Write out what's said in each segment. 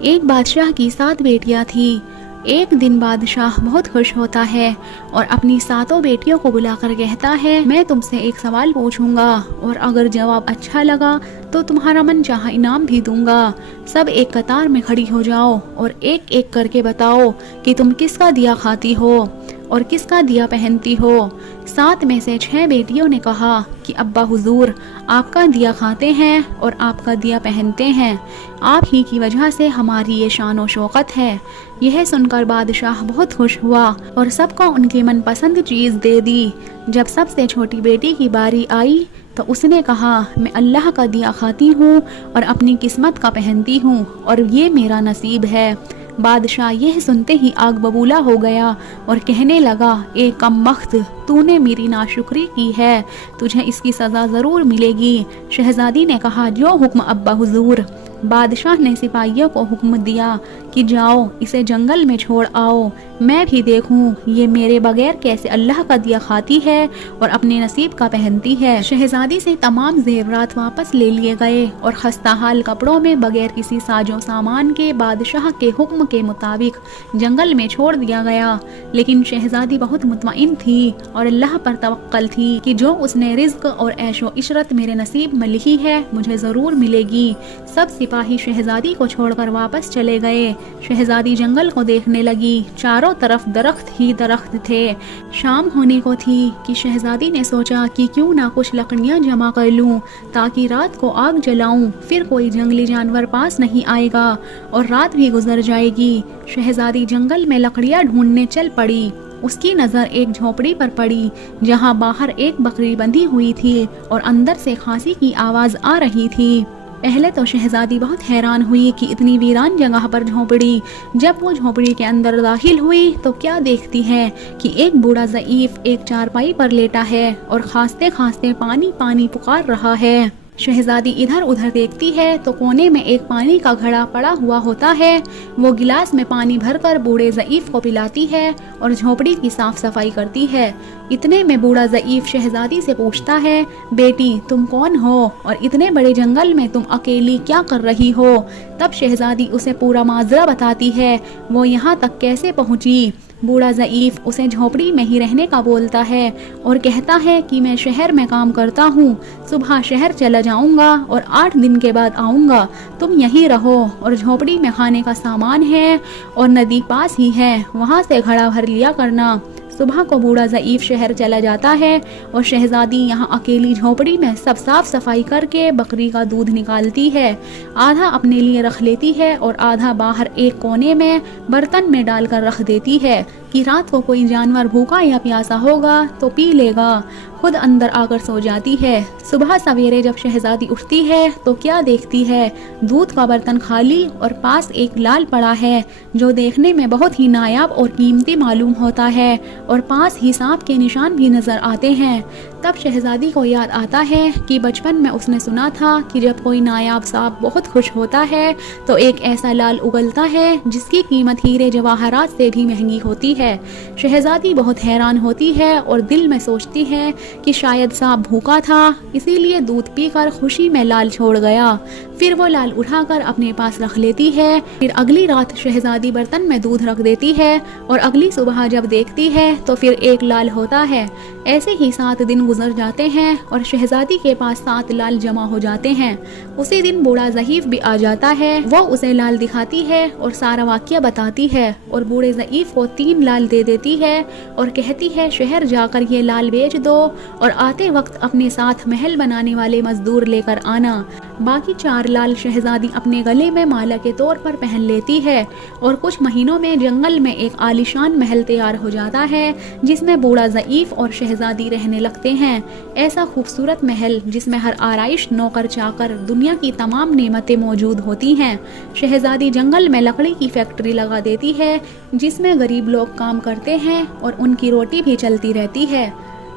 ایک بادشاہ کی 7 بیٹیاں تھیں۔ ایک دن بادشاہ بہت خوش ہوتا ہے اور اپنی 7 بیٹیوں کو بلا کر کہتا ہے، میں تم سے ایک سوال پوچھوں گا اور اگر جواب اچھا لگا تو تمہارا من چاہا انعام بھی دوں گا۔ سب ایک قطار میں کھڑی ہو جاؤ اور ایک ایک کر کے بتاؤ کہ تم کس کا دیا کھاتی ہو اور کس کا دیا پہنتی ہو۔ 7 میں سے 6 بیٹیوں نے کہا کہ ابا حضور، آپ کا دیا کھاتے ہیں اور آپ کا دیا پہنتے ہیں، آپ ہی کی وجہ سے ہماری یہ شان و شوکت ہے۔ یہ سن کر بادشاہ بہت خوش ہوا اور سب کو ان کی من پسند چیز دے دی۔ جب سب سے چھوٹی بیٹی کی باری آئی تو اس نے کہا، میں اللہ کا دیا کھاتی ہوں اور اپنی قسمت کا پہنتی ہوں اور یہ میرا نصیب ہے۔ بادشاہ یہ سنتے ہی آگ ببولا ہو گیا اور کہنے لگا، اے کم بخت، تو نے میری ناشکری کی ہے، تجھے اس کی سزا ضرور ملے گی۔ شہزادی نے کہا، جو حکم ابا حضور۔ بادشاہ نے سپاہیوں کو حکم دیا کہ جاؤ اسے جنگل میں چھوڑ آؤ، میں بھی دیکھوں یہ میرے بغیر کیسے اللہ کا دیا کھاتی ہے اور اپنے نصیب کا پہنتی ہے۔ شہزادی سے تمام زیورات واپس لے لیے گئے اور خستہ حال کپڑوں میں بغیر کسی ساز و سامان کے بادشاہ کے حکم کے مطابق جنگل میں چھوڑ دیا گیا۔ لیکن شہزادی بہت مطمئن تھی اور اللہ پر توکل تھی کہ جو اس نے رزق اور عیش و عشرت میرے نصیب میں لکھی ہے مجھے ضرور ملے گی۔ سب سپاہی شہزادی کو چھوڑ کر واپس چلے گئے۔ شہزادی جنگل کو دیکھنے لگی، چاروں طرف درخت ہی درخت تھے۔ شام ہونے کو تھی کہ شہزادی نے سوچا کہ کیوں نہ کچھ لکڑیاں جمع کر لوں تاکہ رات کو آگ جلاؤں، پھر کوئی جنگلی جانور پاس نہیں آئے گا اور رات بھی گزر جائے گی۔ شہزادی جنگل میں لکڑیاں ڈھونڈنے چل پڑی۔ اس کی نظر ایک جھونپڑی پر پڑی جہاں باہر ایک بکری بندھی ہوئی تھی اور اندر سے کھانسی کی آواز آ رہی تھی۔ پہلے تو شہزادی بہت حیران ہوئی کہ اتنی ویران جگہ پر جھونپڑی۔ جب وہ جھونپڑی کے اندر داخل ہوئی تو کیا دیکھتی ہے کہ ایک بوڑھا ضعیف ایک چارپائی پر لیٹا ہے اور کھانستے کھانستے پانی پانی پکار رہا ہے۔ شہزادی ادھر ادھر دیکھتی ہے تو کونے میں ایک پانی کا گھڑا پڑا ہوا ہوتا ہے۔ وہ گلاس میں پانی بھر کر بوڑھے ضعیف کو پلاتی ہے اور جھونپڑی کی صاف صفائی کرتی ہے۔ اتنے میں بوڑھا ضعیف شہزادی سے پوچھتا ہے، بیٹی تم کون ہو اور اتنے بڑے جنگل میں تم اکیلی کیا کر رہی ہو؟ تب شہزادی اسے پورا ماجرا بتاتی ہے، وہ یہاں تک کیسے پہنچی۔ بوڑھا ضعیف اسے جھونپڑی میں ہی رہنے کا بولتا ہے اور کہتا ہے کہ میں شہر میں کام کرتا ہوں، صبح شہر چلا جاؤں گا اور 8 دن کے بعد آؤں گا، تم یہیں رہو اور جھونپڑی میں کھانے کا سامان ہے اور ندی پاس ہی ہے، وہاں سے گھڑا بھر لیا کرنا۔ صبح کو بوڑھا ضعیف شہر چلا جاتا ہے اور شہزادی یہاں اکیلی جھونپڑی میں سب صاف صفائی کر کے بکری کا دودھ نکالتی ہے، آدھا اپنے لیے رکھ لیتی ہے اور آدھا باہر ایک کونے میں برتن میں ڈال کر رکھ دیتی ہے کہ رات کو کوئی جانور بھوکا یا پیاسا ہوگا تو پی لے گا۔ خود اندر آ کر سو جاتی ہے۔ صبح سویرے جب شہزادی اٹھتی ہے تو کیا دیکھتی ہے، دودھ کا برتن خالی اور پاس ایک لال پڑا ہے جو دیکھنے میں بہت ہی نایاب اور قیمتی معلوم ہوتا ہے اور پاس ہی سانپ کے نشان بھی نظر آتے ہیں۔ تب شہزادی کو یاد آتا ہے کہ بچپن میں اس نے سنا تھا کہ جب کوئی نایاب سانپ بہت خوش ہوتا ہے تو ایک ایسا لال اگلتا ہے جس کی قیمت ہیرے جواہرات سے بھی مہنگی ہوتی ہے۔ شہزادی بہت حیران ہوتی ہے اور دل میں سوچتی ہے کہ شاید سانپ بھوکا تھا اسی لیے دودھ پی کر خوشی میں لال چھوڑ گیا۔ پھر وہ لال اٹھا کر اپنے پاس رکھ لیتی ہے۔ پھر اگلی رات شہزادی برتن میں دودھ رکھ دیتی ہے اور اگلی صبح جب دیکھتی ہے تو پھر ایک لال ہوتا ہے۔ ایسے ہی 7 دن گزر جاتے ہیں اور شہزادی کے پاس 7 لال جمع ہو جاتے ہیں۔ اسی دن بوڑھا ضعیف بھی آ جاتا ہے، وہ اسے لال دکھاتی ہے اور سارا واقعہ بتاتی ہے اور بوڑھے ضعیف کو 3 لال دے دیتی ہے اور کہتی ہے شہر جا کر یہ لال بیچ دو اور آتے وقت اپنے ساتھ محل بنانے والے مزدور لے کر آنا۔ باقی 4 لال شہزادی اپنے گلے میں مالا کے طور پر پہن لیتی ہے اور کچھ مہینوں میں جنگل میں ایک عالیشان محل تیار ہو جاتا ہے جس میں بوڑھا ضعیف اور شہزادی رہنے لگتے ہیں۔ ایسا خوبصورت محل جس میں ہر آرائش، نوکر چاکر، دنیا کی تمام نعمتیں موجود ہوتی ہیں۔ شہزادی جنگل میں لکڑی کی فیکٹری لگا دیتی ہے جس میں غریب لوگ کام کرتے ہیں اور ان کی روٹی بھی چلتی رہتی ہے۔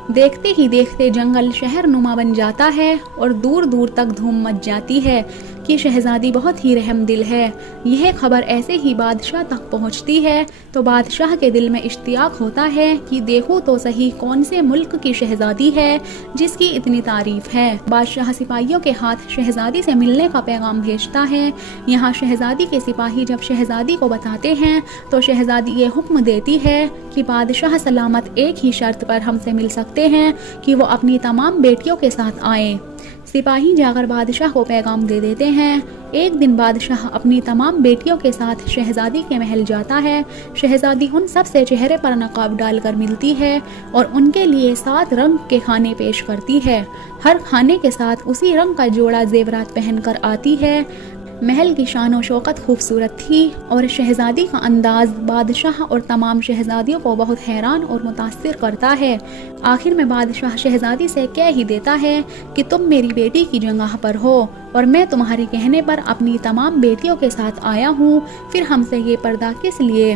دیکھتے ہی دیکھتے جنگل شہر نما بن جاتا ہے اور دور دور تک دھوم مچ جاتی ہے۔ کہ شہزادی بہت ہی رحم دل ہے۔ یہ خبر ایسے ہی بادشاہ تک پہنچتی ہے تو بادشاہ کے دل میں اشتیاق ہوتا ہے کہ دیکھو تو صحیح کون سے ملک کی شہزادی ہے جس کی اتنی تعریف ہے۔ بادشاہ سپاہیوں کے ہاتھ شہزادی سے ملنے کا پیغام بھیجتا ہے۔ یہاں شہزادی کے سپاہی جب شہزادی کو بتاتے ہیں تو شہزادی یہ حکم دیتی ہے کہ بادشاہ سلامت ایک ہی شرط پر ہم سے مل سکتے ہیں کہ وہ اپنی تمام بیٹیوں کے ساتھ آئیں۔ سپاہی جا کر بادشاہ کو پیغام دے دیتے ہیں۔ ایک دن بادشاہ اپنی تمام بیٹیوں کے ساتھ شہزادی کے محل جاتا ہے۔ شہزادی ان سب سے چہرے پر نقاب ڈال کر ملتی ہے اور ان کے لیے 7 رنگ کے کھانے پیش کرتی ہے۔ ہر کھانے کے ساتھ اسی رنگ کا جوڑا زیورات پہن کر آتی ہے۔ محل کی شان و شوکت خوبصورت تھی اور شہزادی کا انداز بادشاہ اور تمام شہزادیوں کو بہت حیران اور متاثر کرتا ہے۔ آخر میں بادشاہ شہزادی سے کہہ ہی دیتا ہے کہ تم میری بیٹی کی جگہ پر ہو اور میں تمہارے کہنے پر اپنی تمام بیٹیوں کے ساتھ آیا ہوں، پھر ہم سے یہ پردہ کس لیے؟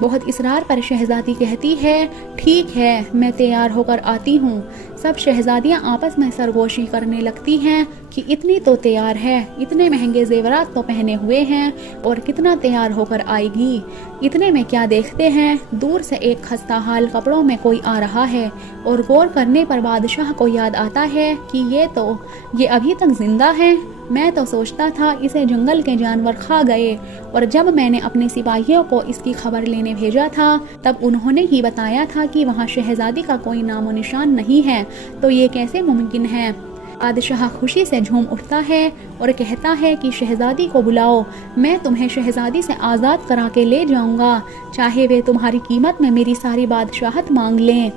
بہت اصرار پر شہزادی کہتی ہے ٹھیک ہے میں تیار ہو کر آتی ہوں۔ سب شہزادیاں آپس میں سرگوشی کرنے لگتی ہیں کہ اتنی تو تیار ہے، اتنے مہنگے زیورات تو پہنے ہوئے ہیں اور کتنا تیار ہو کر آئے گی۔ اتنے میں کیا دیکھتے ہیں دور سے ایک خستہ حال کپڑوں میں کوئی آ رہا ہے اور غور کرنے پر بادشاہ کو یاد آتا ہے کہ یہ ابھی تک زندہ ہے۔ میں تو سوچتا تھا اسے جنگل کے جانور کھا گئے، اور جب میں نے اپنے سپاہیوں کو اس کی خبر لینے بھیجا تھا تب انہوں نے ہی بتایا تھا کہ وہاں شہزادی کا کوئی نام و نشان نہیں ہے، تو یہ کیسے ممکن ہے؟ بادشاہ خوشی سے جھوم اٹھتا ہے اور کہتا ہے کہ شہزادی کو بلاؤ، میں تمہیں شہزادی سے آزاد کرا کے لے جاؤں گا، چاہے وہ تمہاری قیمت میں میری ساری بادشاہت مانگ لیں۔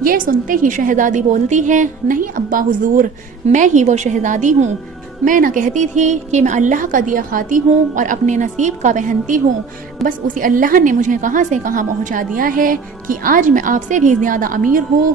یہ سنتے ہی شہزادی بولتی ہے نہیں ابا حضور، میں ہی وہ شہزادی ہوں۔ میں نہ کہتی تھی کہ میں اللہ کا دیا کھاتی ہوں اور اپنے نصیب کا پہنتی ہوں، بس اسی اللہ نے مجھے کہاں سے کہاں پہنچا دیا ہے کہ آج میں آپ سے بھی زیادہ امیر ہوں۔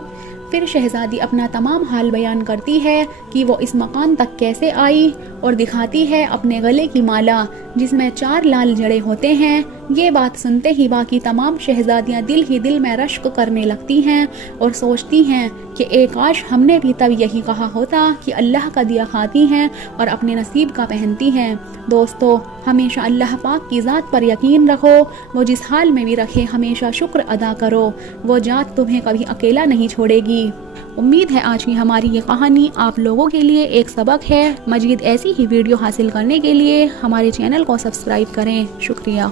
پھر شہزادی اپنا تمام حال بیان کرتی ہے کہ وہ اس مقام تک کیسے آئی اور دکھاتی ہے اپنے گلے کی مالا جس میں 4 لال جڑے ہوتے ہیں۔ یہ بات سنتے ہی باقی تمام شہزادیاں دل ہی دل میں رشک کرنے لگتی ہیں اور سوچتی ہیں کہ ایک کاش ہم نے بھی تب یہی کہا ہوتا کہ اللہ کا دیا کھاتی ہیں اور اپنے نصیب کا پہنتی ہیں۔ دوستو، ہمیشہ اللہ پاک کی ذات پر یقین رکھو، وہ جس حال میں بھی رکھے ہمیشہ شکر ادا کرو، وہ ذات تمہیں کبھی اکیلا نہیں چھوڑے گی۔ امید ہے آج کی ہماری یہ کہانی آپ لوگوں کے لیے ایک سبق ہے۔ مزید ایسی ہی ویڈیو حاصل کرنے کے لیے ہمارے چینل کو سبسکرائب کریں۔ شکریہ۔